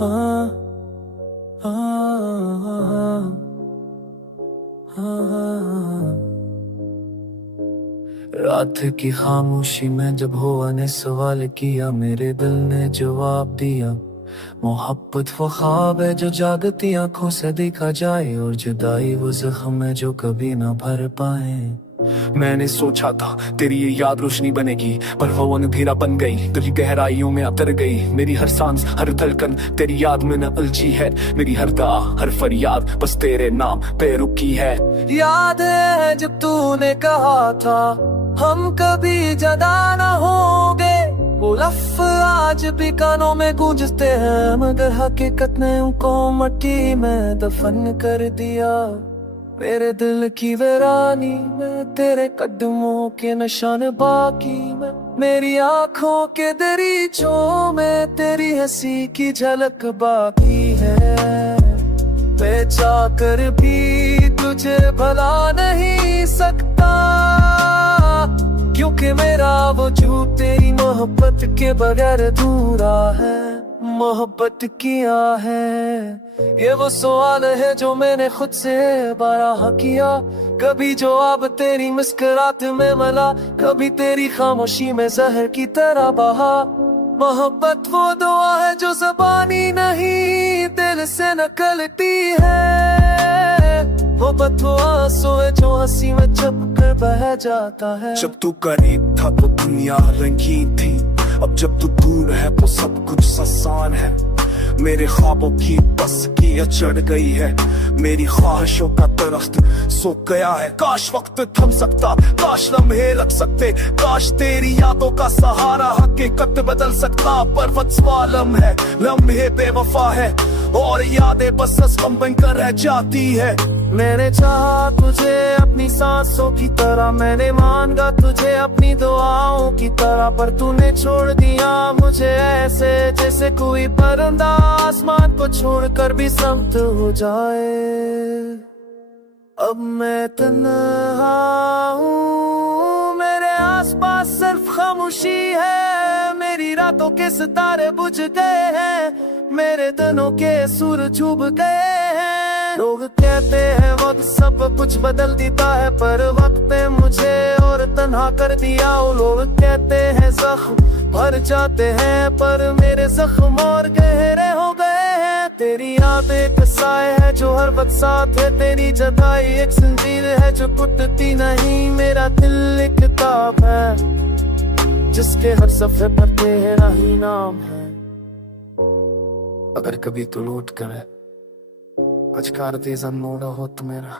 हाँ हाँ हाँ। रात की खामोशी में जब हुआ ने सवाल किया, मेरे दिल ने जवाब दिया। मोहब्बत वो ख्वाब है जो जागती आंखों से देखा जाए, और जुदाई वो जख्म है जो कभी ना भर पाए। मैंने सोचा था तेरी ये याद रोशनी बनेगी, पर वो अंधेरा बन गई, दिल की गहराइयों में उतर गई। मेरी हर सांस हर धड़कन तेरी याद में न उलझी है, मेरी हर दुआ हर फरियाद बस तेरे नाम पे रुकी है। याद है जब तूने कहा था हम कभी जुदा न होंगे, वो लफ्ज़ आज भी कानों में गूंजते हैं, मगर हकीकत ने उनको मिट्टी में दफन कर दिया। मेरे दिल की वीरानी में तेरे कदमों के निशान बाकी में, मेरी आंखों के दरीचों में तेरी हंसी की झलक बाकी है। मैं चाहकर भी तुझे भला नहीं सकता, क्योंकि मेरा वजूद तेरी मोहब्बत के बगैर अधूरा है। मोहब्बत किया है ये वो सवाल है जो मैंने खुद से बारहा किया, कभी जवाब तेरी मुस्कुराहट में मिला, कभी तेरी खामोशी में जहर की तरह बहा। मोहब्बत वो दुआ है जो ज़बानी नहीं दिल से निकलती है, मोहब्बत वो आंसू है जो हंसी में छुप कर बह जाता है। जब तू करीब था तो दुनिया रंगीन थी, अब जब तू दूर है तो सब कुछ आसान है। मेरे ख्वाबों की बस की चढ़ गई है, मेरी ख्वाहिशों का दरख्त सूख गया है। काश वक्त थम सकता, काश लम्हे लग सकते, काश तेरी यादों का सहारा हकीकत बदल सकता। पर वक्त स्वालम है, लम्हे बेवफा है, और यादें बस गम बनकर रह जाती है। मैंने चाहा तुझे अपनी सांसों की तरह, मैंने मांगा तुझे अपनी दुआओं की तरह, पर तूने छोड़ दिया मुझे ऐसे जैसे कोई परिंदा आसमान को छोड़कर भी सख्त हो जाए। अब मैं तन्हा हूँ, मेरे आसपास सिर्फ खामोशी है, मेरी रातों के सितारे बुझ गए हैं, मेरे दिनों के सूरज डूब गए हैं। लोग कहते हैं वक्त सब कुछ बदल देता है, पर वक्त ने मुझे और तन्हा कर दिया। लोग कहते हैं जख्म भर जाते हैं, पर मेरे जख्म और गहरे हो गए हैं। तेरी याद एक साए है जो हर वक्त साथ है, तेरी जुदाई एक जंजीर है जो टूटती नहीं। मेरा दिल एक किताब है जिसके हर सफ़े पर तेरा ही नाम है। अगर कभी तू लौट कर पचकार दे जन्नों होत मेरा